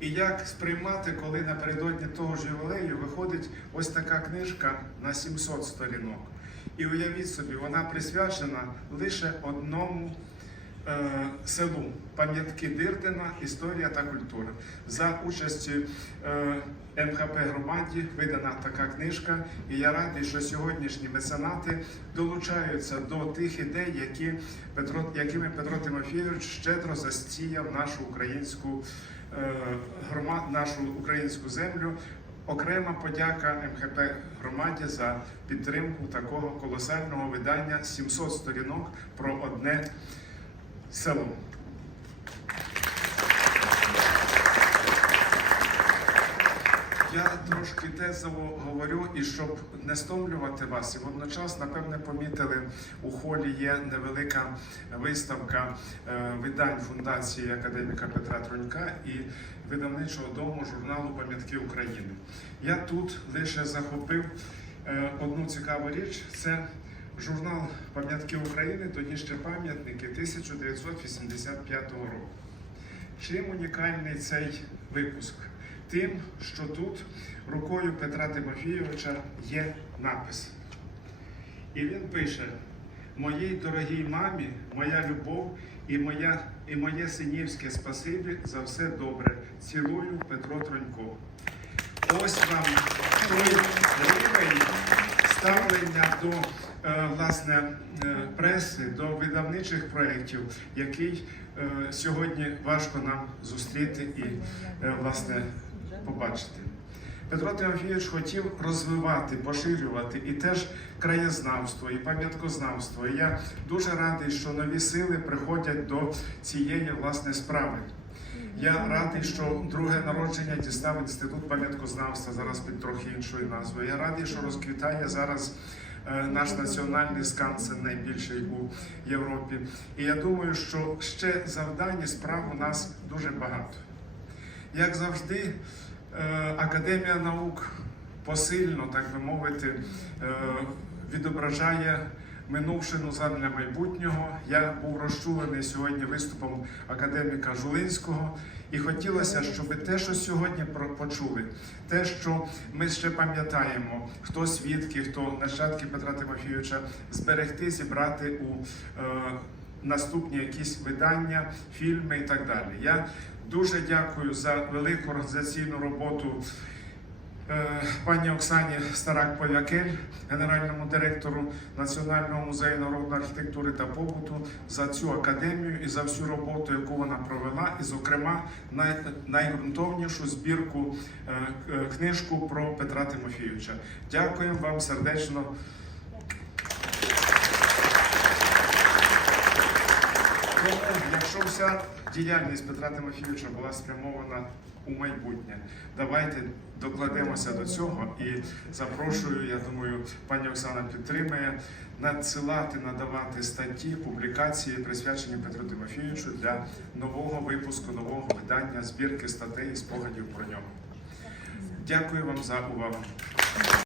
І як сприймати, коли напередодні того ж ювілею виходить ось така книжка на 700 сторінок. І уявіть собі, вона присвячена лише одному е, селу пам'ятки Дирдина, історія та культура. За участі е, МХП громаді видана така книжка, і я радий, що сьогоднішні меценати долучаються до тих ідей, які Петро, якими Петро Тимофійович щедро засіяв нашу українську е, громад, нашу українську землю. Окрема подяка МХП громаді за підтримку такого колосального видання 700 сторінок про одне село. Я трошки тезово говорю, і щоб не стомлювати вас, і водночас, напевне, помітили, у холі є невелика виставка е, видань фундації академіка Петра Тронька і видавничого дому журналу Пам'ятки України. Я тут лише захопив е, одну цікаву річ: це журнал Пам'ятки України, тоді ще пам'ятники 1985 року. Чим унікальний цей випуск? Тим, що тут рукою Петра Тимофійовича є напис. І він пише: Моїй дорогій мамі, моя любов і, моя, і моє синівське спасибі за все добре. Цілую Петро Тронько. Ось вам той рівень ставлення до е, власне е, преси, до видавничих проєктів, який е, сьогодні важко нам зустріти і власне побачити. Петро Тимофійович хотів розвивати, поширювати і теж краєзнавство, і пам'яткознавство. І я дуже радий, що нові сили приходять до цієї власне справи. Я радий, що друге народження дістав інститут пам'яткознавства зараз під трохи іншою назвою. Я радий, що розквітає зараз е, наш національний скансен, найбільший у Європі. І я думаю, що ще завдань і справ у нас дуже багато. Як завжди, Академія наук посильно, так би мовити, е, відображає минувшину задля майбутнього. Я був розчулений сьогодні виступом академіка Жулинського, і хотілося, щоб те, що сьогодні почули, те, що ми ще пам'ятаємо, хто свідки, хто нащадки Петра Тимофійовича, зберегти, зібрати у е, наступні якісь видання, фільми і так далі. Я дуже дякую за велику організаційну роботу е, пані Оксані Старак-Повякель, генеральному директору Національного музею народної архітектури та побуту, за цю академію і за всю роботу, яку вона провела, і, зокрема, найґрунтовнішу збірку е, е, книжку про Петра Тимофійовича. Дякуємо вам сердечно. Якщо вся діяльність Петра Тимофійовича була спрямована у майбутнє, давайте докладемося до цього і запрошую, я думаю, пані Оксана підтримує надсилати, надавати статті, публікації, присвячені Петру Тимофійовичу для нового випуску, нового видання, збірки статей і спогадів про нього. Дякую вам за увагу.